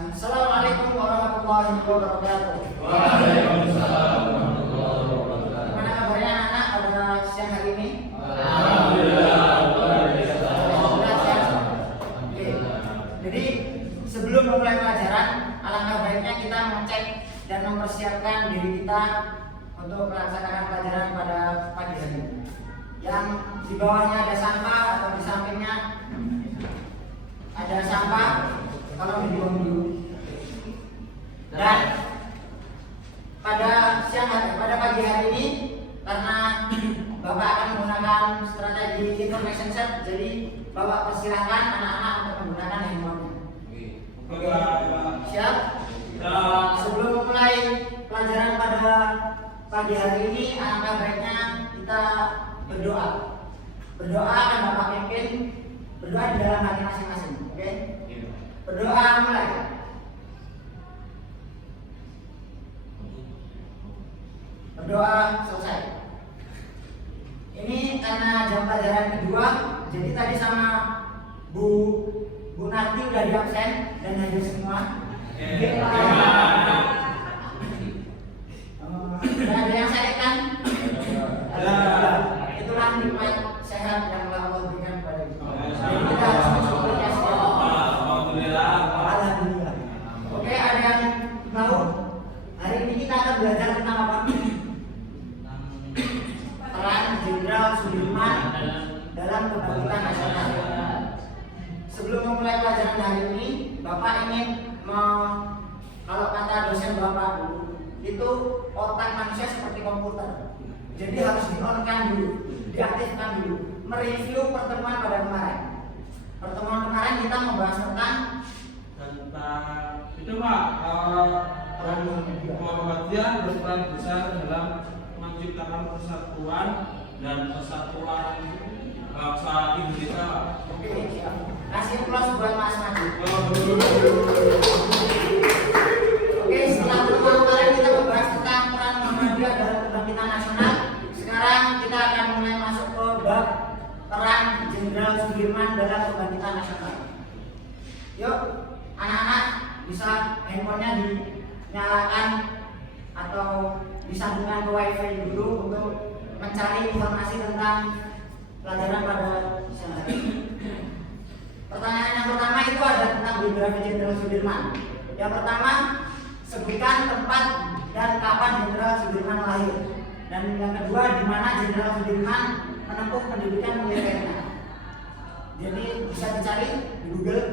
Assalamualaikum warahmatullahi wabarakatuh. Waalaikumsalam warahmatullahi wabarakatuh. Gimana kabarnya anak-anak pada siang hari ini? Alhamdulillah, luar biasa. Oke. Jadi sebelum memulai pelajaran, alangkah baiknya kita mengecek dan mempersiapkan diri kita untuk melaksanakan pelajaran pada pagi hari ini. Yang di bawahnya ada sampah atau di sampingnya ada sampah, kalau dibuang dulu. Dan pada pagi hari ini, karena Bapak akan menggunakan strategi information set, jadi Bapak persilahkan anak-anak untuk menggunakan handphone-nya. Siap? Sebelum memulai pelajaran pada pagi hari ini, alangkah baiknya kita berdoa. Berdoa akan Bapak pimpin, berdoa di dalam hati masing-masing. Oke? Berdoa mulai. Berdoa selesai. Ini karena jam pelajaran kedua, jadi tadi sama Bu Narti udah di absen dan hadir semua. Ada yang sakit kan? Itulah nikmat sehat yang Allah berikan kepada kita. Jadi kita harus bersyukur ya semua. Alhamdulillah. Alhamdulillah. Oke, ada yang tahu? Hari ini kita akan belajar tentang apa? Peran Jenderal Sudirman dalam kebangkitan nasional. Sebelum memulai pelajaran hari ini, Bapak ingin kalau kata dosen Bapak dulu, itu otak manusia seperti komputer. Jadi harus di-on-kan dulu, diaktifkan dulu, mereview pertemuan pada kemarin. Pertemuan kemarin kita membahas tentang itu Pak, Muhammadiyah berperan besar dalam menciptakan persatuan dan kesatuan bangsa Indonesia. Oke, siap. Kasih aplaus buat Mas Maju. Oke, setelah pertemuan kemarin kita membahas tentang peran Muhammadiyah dalam kebangkitan nasional. Sekarang kita akan mulai masuk ke bab peran Jenderal Sudirman dalam kebangkitan nasional. Yuk, anak-anak bisa handphonenya dinyalakan atau disambungkan ke wifi dulu untuk mencari informasi tentang pelajaran pada siang hari ini. Pertanyaan yang pertama itu ada tentang biografi Jenderal Sudirman. Yang pertama, sebutkan tempat dan kapan Jenderal Sudirman lahir. Dan yang kedua, di mana Jenderal Sudirman menempuh pendidikan militernya. Jadi bisa dicari di Google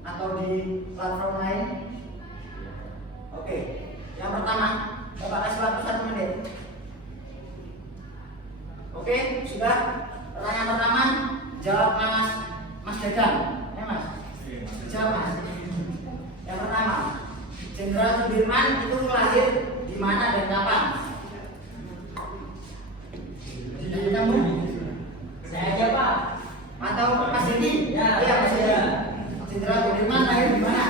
atau di platform lain. Oke, yang pertama, Bapak kasih waktu 1 menit. Oke, sudah. Pertanyaan pertama, jawab Mas Dadan. Ya Mas? Jawab Mas. Yang pertama, Jenderal Sudirman itu lahir di mana dan kapan? Jadi kamu? Saya aja Pak. Atau Mas Didi? Ya, iya Mas Didi. saya. Jenderal Sudirman lahir di mana?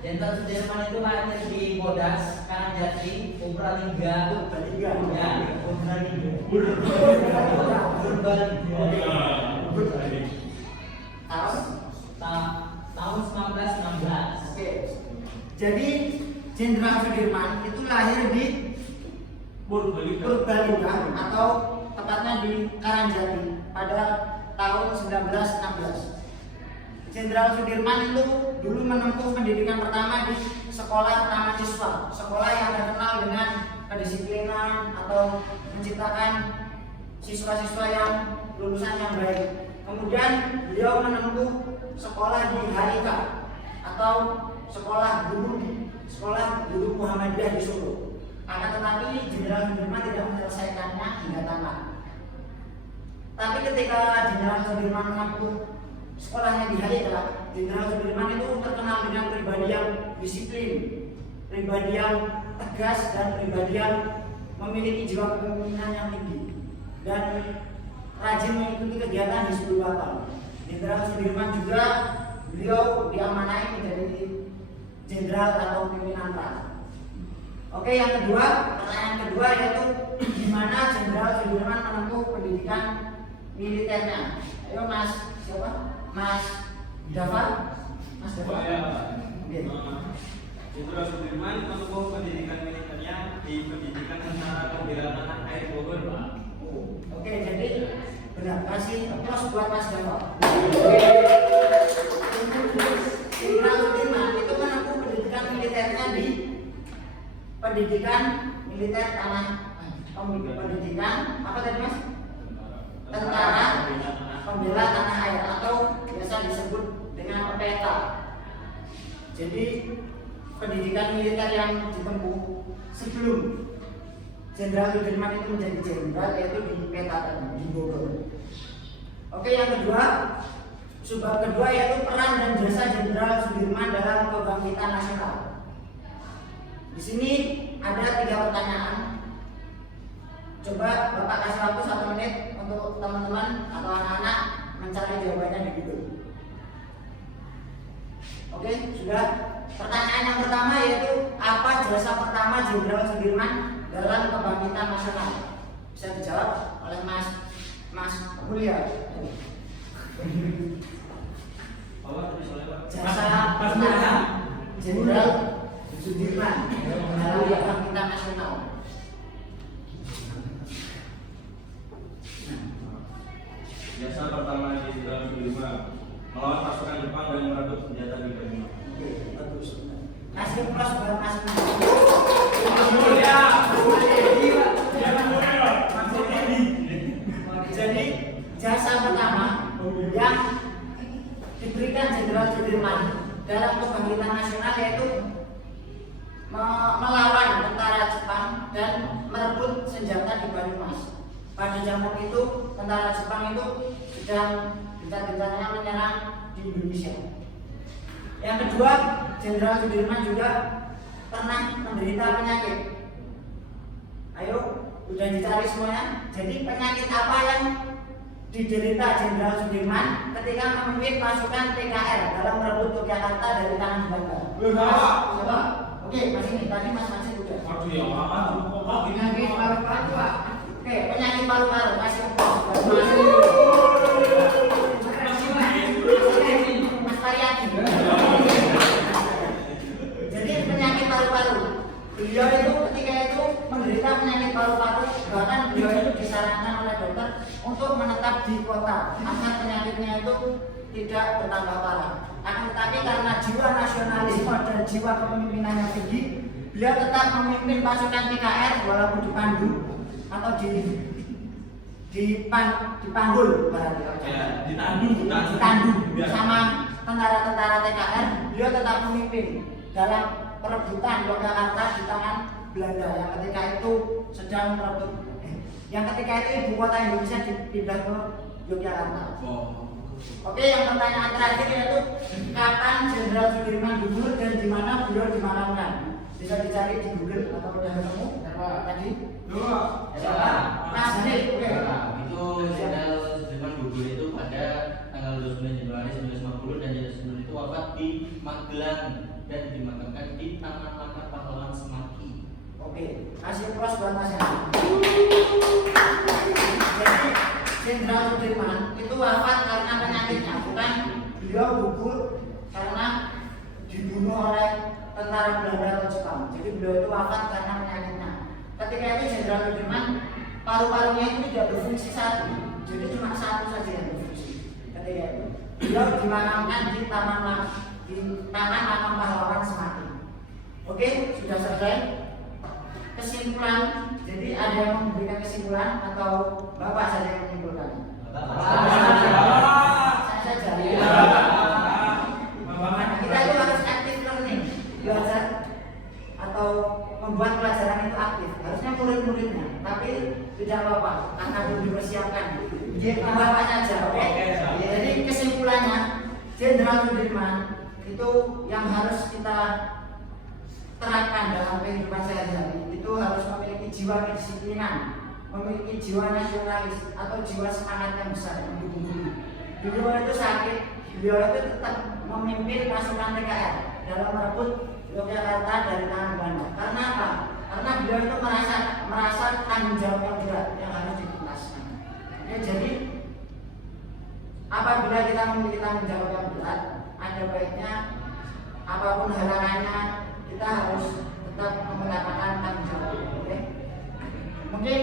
Jenderal Sudirman itu lahir di Bodas, Karangjati, Purbalingga. Purbalingga. Ya, Purbalingga. Tahun 1916. Oke. Jadi Jenderal Sudirman itu lahir di Purbalingga atau tepatnya di Karangjati pada tahun 1916. Jenderal Sudirman itu dulu menempuh pendidikan pertama di sekolah taman siswa, sekolah yang terkenal dengan kedisiplinan atau menciptakan siswa-siswa yang lulusan yang baik. Kemudian beliau menempuh sekolah di HIK atau sekolah guru Muhammadiyah di Solo. Akan tetapi Jenderal Sudirman tidak menyelesaikannya hingga tamat. Tapi ketika Jenderal Sudirman menempuh sekolahnya di HIK, Jenderal Sudirman itu terkenal dengan pribadi yang disiplin, pribadi yang tegas, dan pribadi yang memiliki jiwa kepemimpinan yang tinggi dan rajin mengikuti kegiatan di 10 Batam. Jenderal Sudirman juga beliau diamanai menjadi jenderal atau pimpinan perang. Oke, yang kedua, pertanyaan kedua yaitu di mana Jenderal Sudirman menempuh pendidikan militernya. Ayo Mas, siapa? Mas Dava. Mas Oh Dewa. ya. Oke. Jenderal Sudirman menempuh pendidikan militernya di Pendidikan Tentara Pembela Tanah Air Bogor, Pak. Oke, jadi benar. Kasih aplaus buat Mas Dewa. Jenderal Sudirman itu menempuh pendidikan militernya di Pendidikan Militer Tanah Pendidikan apa tadi Mas? Tentara Pembela Tanah Air atau biasa disebut dengan PETA. Jadi pendidikan militer yang ditempuh sebelum Jenderal Sudirman itu menjadi jenderal yaitu di PETA tadi, di Bogor. Oke, yang kedua, sebab kedua yaitu peran dan jasa Jenderal Sudirman dalam kebangkitan nasional. Di sini ada 3 pertanyaan. Coba Bapak kasih waktu 1 menit untuk teman-teman atau anak-anak mencari jawabannya di Google. Oke, sudah. Pertanyaan yang pertama yaitu apa jasa pertama Jenderal Sudirman dalam kebangkitan nasional? Bisa dijawab oleh Mas Mulia. Jasa pertama Jenderal Sudirman dalam kebangkitan nasional. Jasa pertama Jenderal Sudirman melawan pasukan Jepang dan merebut senjata di Banyumas. Oke, bagus. Kasih plus buat Mas Mulia. Jadi jasa pertama yang diberikan Jenderal Sudirman dalam kebangkitan nasional yaitu melawan tentara Jepang dan merebut senjata di Banyumas. Pada zaman itu tentara Jepang itu sedang gencar-gencarnya menyerang di Indonesia. Yang kedua, Jenderal Sudirman juga pernah menderita penyakit. Ayo, udah dicari semuanya. Jadi penyakit apa yang diderita Jenderal Sudirman ketika memimpin pasukan PKR dalam merebut Yogyakarta dari tangan Belanda? Coba. Oke, Mas ini tadi Mas Masih udah. Waduh ya apa? Penyakit paru-paru, Pak. Oke, penyakit paru-paru masih Mas Pariati. Jadi penyakit paru-paru. Beliau itu ketika itu menderita penyakit paru-paru, bahkan beliau itu disarankan oleh dokter untuk menetap di kota agar penyakitnya itu tidak bertambah parah. Akan tetapi karena jiwa nasionalisme dan jiwa kepemimpinan yang tinggi, beliau tetap memimpin pasukan PKR walaupun dipandu atau dipanggul berarti ditandu sama tentara-tentara TKR. Beliau tetap memimpin dalam perebutan Yogyakarta di tangan Belanda yang ketika itu sedang merebut yang ketika itu ibu kota Indonesia dipindah ke Yogyakarta. Oke, yang pertanyaan terakhir yaitu kapan Jenderal Sudirman gugur dan di mana beliau dimakamkan? Bisa dicari di Google atau udah ketemu? Tadi? Siapa? Mas Hanif. Oke. Itu Jenderal Sudirman gugur itu pada tanggal 29 Januari 1950 dan Jenderal Sudirman itu wafat di Magelang dan dimakamkan di Taman Makam Pahlawan Semaki. Oke, kasih plus buat Mas Hanif. Jadi Jenderal Sudirman itu wafat karena penyakitnya, bukan beliau gugur karena dibunuh oleh tentara Belanda atau Jepang. Jadi beliau itu wafat karena penyakitnya. Ketika itu Jenderal Sudirman paru-parunya itu tidak berfungsi satu, jadi cuma satu saja yang berfungsi. Ketika itu beliau dimakamkan di Taman Makam Pahlawan Semaki. Oke, sudah selesai. Kesimpulan, jadi ada yang memberikan kesimpulan atau Bapak saja yang menyimpulkan? Saya saja. Kita itu harus active learning, belajar atau membuat pelajaran itu aktif. Harusnya murid-muridnya, tapi tidak apa-apa karena belum dipersiapkan. Jadi Bapak saja, oke? Jadi kesimpulannya, Jenderal Sudirman itu yang harus kita terapkan dalam kehidupan sehari-hari itu harus memiliki jiwa kedisiplinan, memiliki jiwa nasionalis atau jiwa semangat yang besar mendukung bumi. Beliau itu sakit, beliau itu tetap memimpin pasukan TKR dalam merebut Yogyakarta dari tangan Belanda. Karena apa? Karena beliau itu merasa tanggung jawab yang berat yang harus dituntaskan. Ya, jadi apabila kita memiliki tanggung jawab yang berat, ada baiknya apapun halangannya kita harus tetap mengatakan tanggung jawab. Oke? Mungkin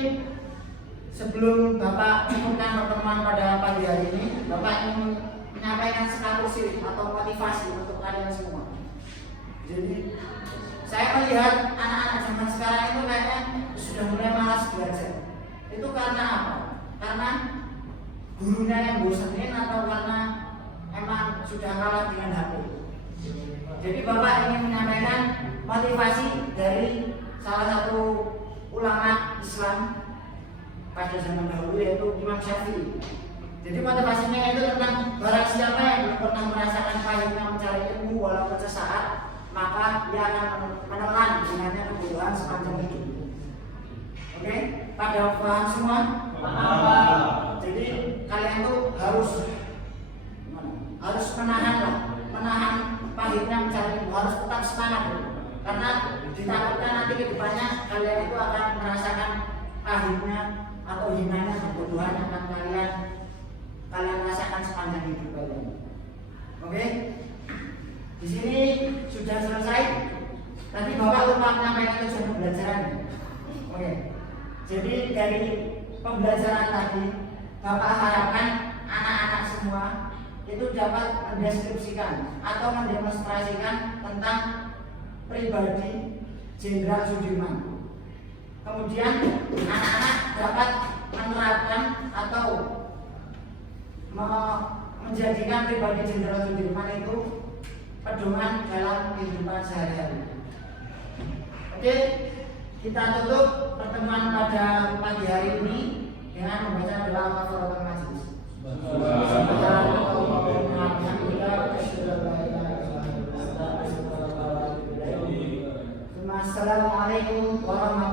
sebelum Bapak melakukan pertemuan pada pagi hari ini, Bapak ingin menyampaikan sekaligus atau motivasi untuk kalian semua. Jadi saya melihat anak-anak zaman sekarang itu kayaknya sudah mulai malas belajar. Itu karena apa? Karena gurunya yang bosanin atau karena emang sudah kalah dengan HP. Jadi Bapak ingin menyampaikan motivasi dari salah satu ulama Islam pada zaman dahulu, yaitu Imam Syafi'i. Jadi motivasinya itu tentang barang siapa yang belum pernah merasakan pahitnya mencari ilmu walaupun sesaat, maka dia akan menelan dengannya kebodohan sepanjang hidup. Oke? Pada paham semua? Paham. Jadi kalian tuh harus menahan pahitnya mencari ilmu, harus tetap semangat. Karena ditakutkan nanti ke depannya kalian itu akan merasakan pahitnya atau hinanya kebodohan yang akan kalian rasakan sepanjang hidup kalian. Oke? Di sini sudah selesai. Tadi Bapak lupa menyampaikan tujuan pembelajaran. Oke. Jadi dari pembelajaran tadi Bapak harapkan anak-anak semua itu dapat mendeskripsikan atau mendemonstrasikan tentang pribadi Jenderal Sudirman. Kemudian anak-anak dapat menerapkan atau menjadikan pribadi Jenderal Sudirman itu pedoman dalam kehidupan sehari-hari. Oke, kita tutup pertemuan pada pagi hari ini dengan membaca doa kafaratul majelis. Assalamualaikum warahmatullahi